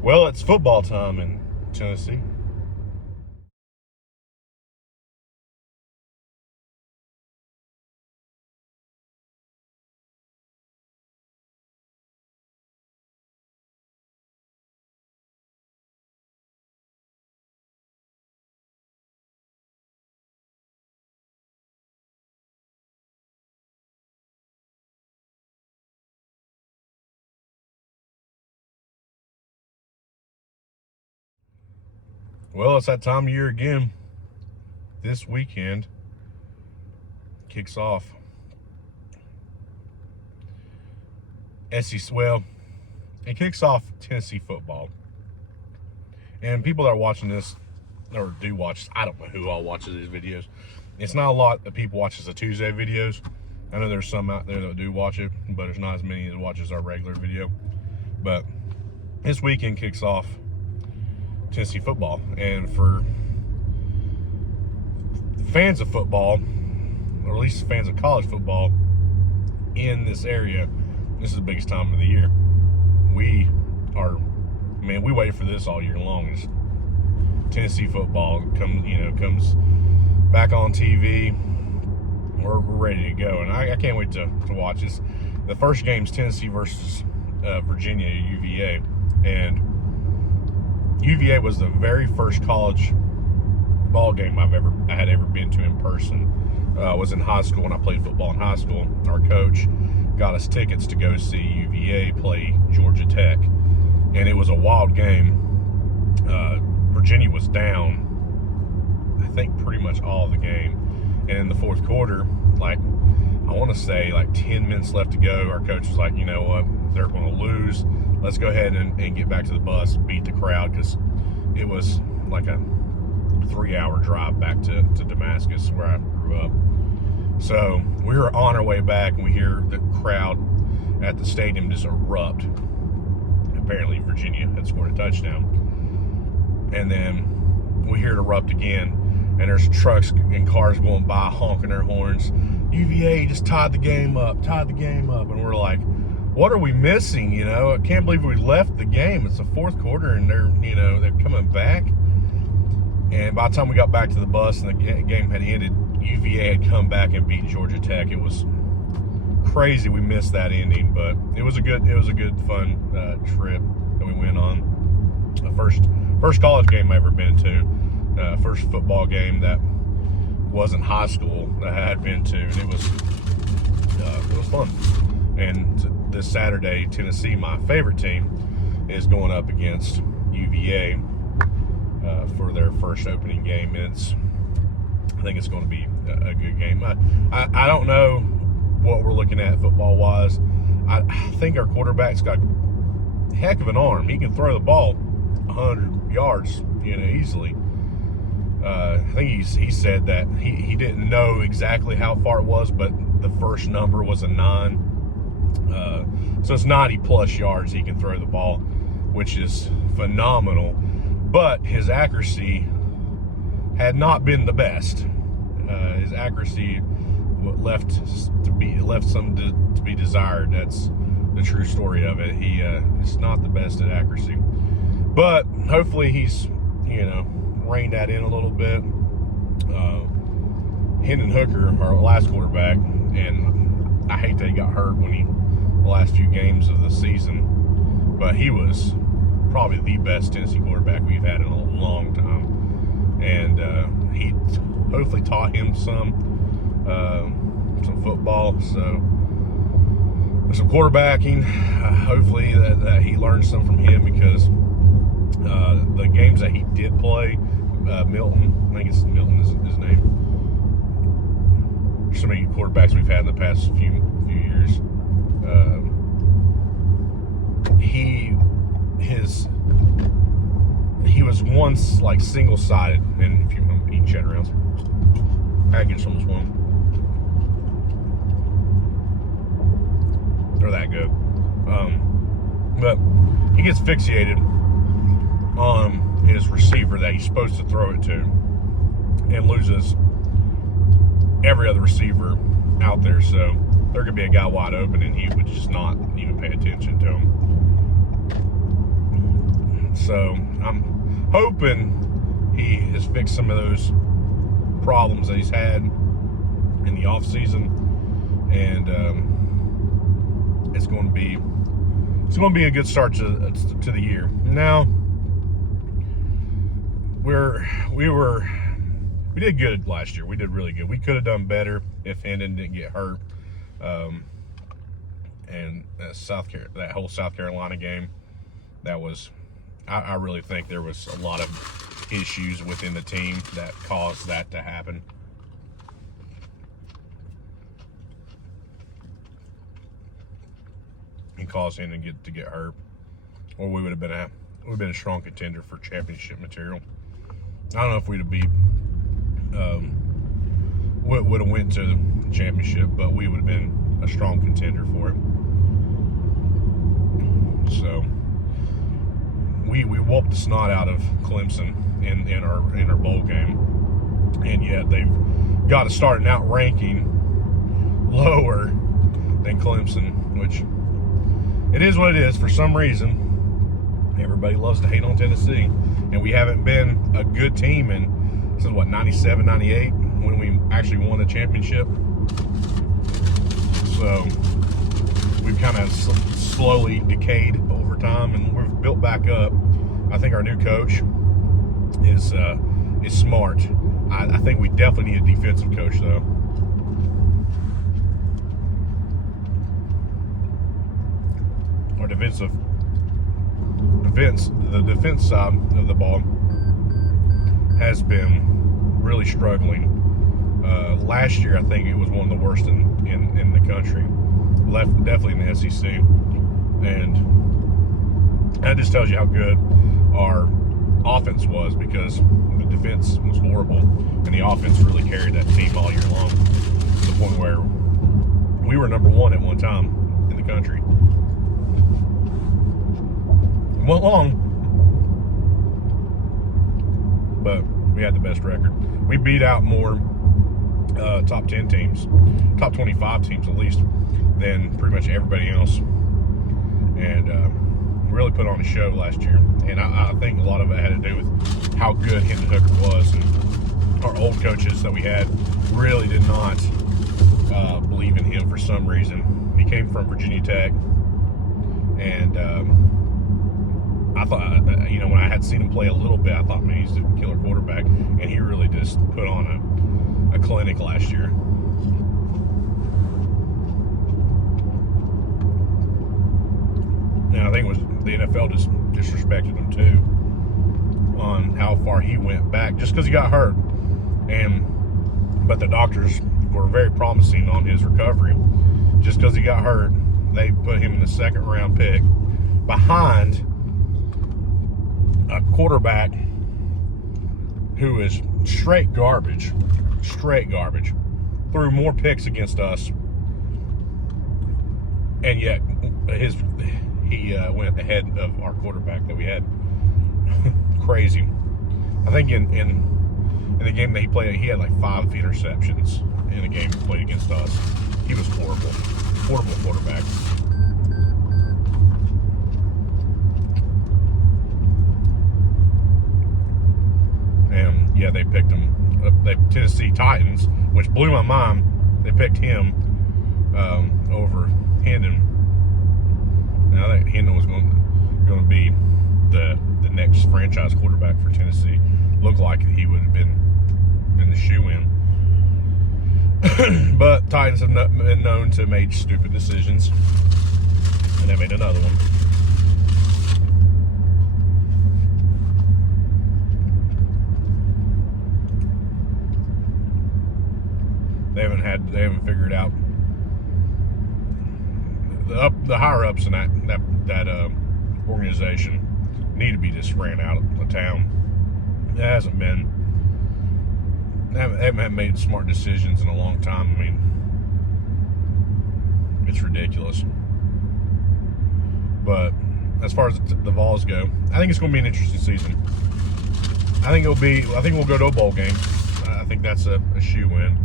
Well, it's football time in Tennessee. Well, it's that time of year again. This weekend kicks off SEC. Well, it kicks off Tennessee football. And people that are watching this, or do watch, I don't know who all watches these videos. It's not a lot that people watches the Tuesday videos. I know there's some out there that do watch it, but there's not as many that watches our regular video. But this weekend kicks off Tennessee football, and for fans of football, or at least fans of college football in this area, this is the biggest time of the year. We wait for this all year long. It's Tennessee football comes back on TV. We're ready to go, and I can't wait to watch this. The first game's Tennessee versus Virginia, UVA, and UVA was the very first college ball game I had ever been to in person. I was in high school when I played football in high school. Our coach got us tickets to go see UVA play Georgia Tech, and it was a wild game. Virginia was down, I think, pretty much all of the game, and in the fourth quarter, I want to say 10 minutes left to go, our coach was like, you know what, they're going to lose. Let's go ahead and get back to the bus, beat the crowd, because it was like a 3-hour drive back to Damascus, where I grew up. So we were on our way back, and we hear the crowd at the stadium just erupt. Apparently Virginia had scored a touchdown. And then we hear it erupt again, and there's trucks and cars going by honking their horns. UVA just tied the game up. And we're like, what are we missing? I can't believe we left the game. It's the fourth quarter, and they're coming back. And by the time we got back to the bus and the game had ended, UVA had come back and beat Georgia Tech. It was crazy. We missed that ending, but it was a good, fun trip that we went on. The first college game I ever been to. First football game that wasn't high school that I had been to, and it was fun. And this Saturday, Tennessee, my favorite team, is going up against UVA for their first opening game. And I think it's going to be a good game. I don't know what we're looking at football-wise. I think our quarterback's got a heck of an arm. He can throw the ball 100 yards, easily. I think he said that he didn't know exactly how far it was, but the first number was a 9. So it's 90-plus yards he can throw the ball, which is phenomenal. But his accuracy had not been the best. His accuracy left some to be desired. That's the true story of it. He is not the best at accuracy. But hopefully he's, reined that in a little bit. Hendon Hooker, our last quarterback, and I hate that he got hurt the last few games of the season, but he was probably the best Tennessee quarterback we've had in a long time. And he hopefully taught him some football. So some quarterbacking. Hopefully that he learned some from him, because the games that he did play, Milton, I think it's Milton is his name. There's so many quarterbacks we've had in the past few years. He was once single-sided, and if you want to eat cheddar rounds, I get some of this one. They're that good. But he gets fixated on his receiver that he's supposed to throw it to, and loses every other receiver out there. So there could be a guy wide open, and he would just not even pay attention to him. So I'm hoping he has fixed some of those problems that he's had in the off season, and it's going to be a good start to the year. Now we did good last year. We did really good. We could have done better if Hendon didn't get hurt. And that whole South Carolina game, that was, I really think there was a lot of issues within the team that caused that to happen. And caused him to get hurt, or we would have been a strong contender for championship material. I don't know if we'd have would have went to the championship, but we would have been a strong contender for it. So we whooped the snot out of Clemson in our bowl game, and yet they've got to start out ranking lower than Clemson, which it is what it is. For some reason, everybody loves to hate on Tennessee, and we haven't been a good team since 97, 98, when we actually won a championship. So we've kind of slowly decayed over time, and we've built back up. I think our new coach is smart. I think we definitely need a defensive coach, though. Our the defense side of the ball has been really struggling. Last year, I think it was one of the worst in the country, definitely in the SEC, and that just tells you how good our offense was, because the defense was horrible, and the offense really carried that team all year long, to the point where we were number one at one time in the country. It went long, but we had the best record. We beat out more top 10 teams, top 25 teams at least, than pretty much everybody else, and really put on a show last year. And I think a lot of it had to do with how good Hendon Hooker was, and our old coaches that we had really did not believe in him for some reason. He came from Virginia Tech, and I thought, when I had seen him play a little bit, I thought, man, he's a killer quarterback, and he really just put on a clinic last year. And I think it was the NFL just disrespected him too on how far he went back, just because he got hurt. But the doctors were very promising on his recovery. Just because he got hurt, they put him in the second round pick behind a quarterback who is straight garbage, threw more picks against us, and yet he went ahead of our quarterback that we had. Crazy. I think in the game that he played, he had like 5 interceptions in a game he played against us. He was horrible quarterback. And yeah, they picked him. The Tennessee Titans, which blew my mind. They picked him over Hendon. And I think Hendon was going to be the next franchise quarterback for Tennessee. Looked like he would have been the shoe-in. But Titans have been known to make stupid decisions, and they made another one. They haven't figured out the higher ups in that organization need to be just ran out of town. It hasn't been. They haven't made smart decisions in a long time. I mean, it's ridiculous. But as far as the Vols go, I think it's going to be an interesting season. I think we'll go to a bowl game. I think that's a shoe-in.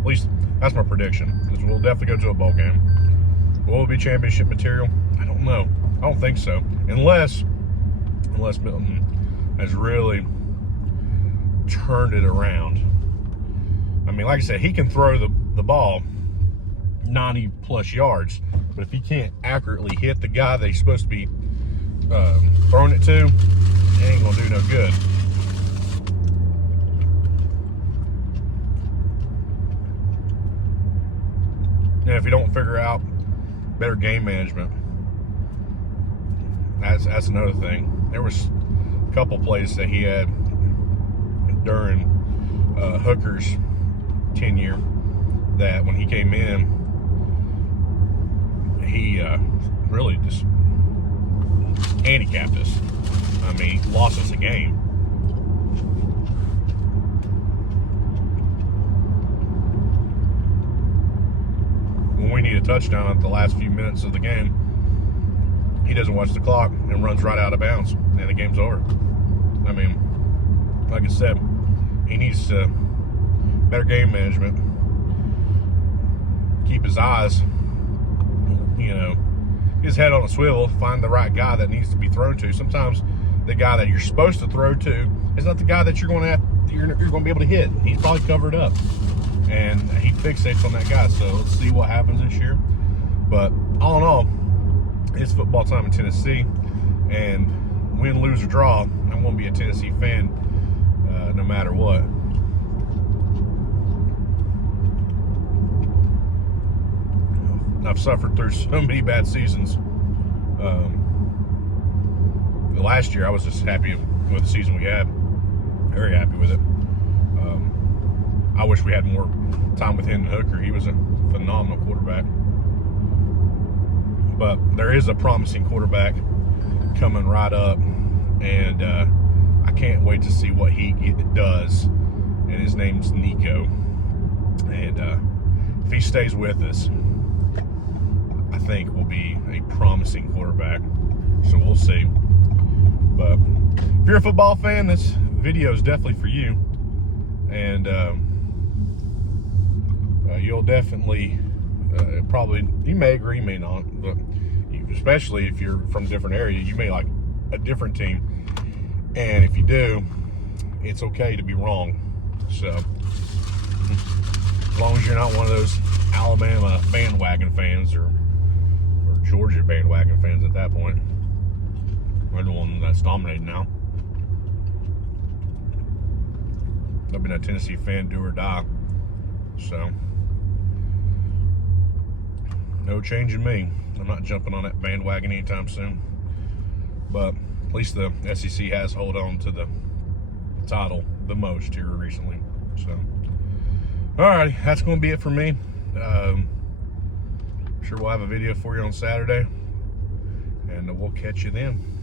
At least that's my prediction. We'll definitely go to a bowl game. Will it be championship material? I don't know. I don't think so. Unless Milton has really turned it around. I mean, like I said, he can throw the ball 90 plus yards, but if he can't accurately hit the guy that he's supposed to be throwing it to, it ain't gonna do no good. And if you don't figure out better game management, that's another thing. There was a couple plays that he had during Hooker's tenure that when he came in, he really just handicapped us. I mean, he lost us a game. When we need a touchdown at the last few minutes of the game, he doesn't watch the clock and runs right out of bounds, and the game's over. I mean, like I said, he needs to better game management, keep his eyes, his head on a swivel, find the right guy that needs to be thrown to. Sometimes the guy that you're supposed to throw to is not the guy that you're going to be able to hit. He's probably covered up, and he fixates on that guy. So let's see what happens this year. But all in all, it's football time in Tennessee, and win, lose, or draw, I'm going to be a Tennessee fan no matter what. I've suffered through so many bad seasons. Last year, I was just happy with the season we had. Very happy with it. I wish we had more time with Hendon Hooker. He was a phenomenal quarterback. But there is a promising quarterback coming right up, and I can't wait to see what he does. And his name's Nico. And if he stays with us, I think will be a promising quarterback. So we'll see. But if you're a football fan, this video is definitely for you. And you'll definitely probably, you may agree, you may not, but especially if you're from a different area, you may like a different team. And if you do, it's okay to be wrong. So as long as you're not one of those Alabama bandwagon fans or Georgia bandwagon fans at that point. We're the one that's dominating now. I've been a Tennessee fan, do or die. So, no change in me. I'm not jumping on that bandwagon anytime soon. But at least the SEC has held on to the title the most here recently. So, alright, that's going to be it for me. Sure we'll have a video for you on Saturday, and we'll catch you then.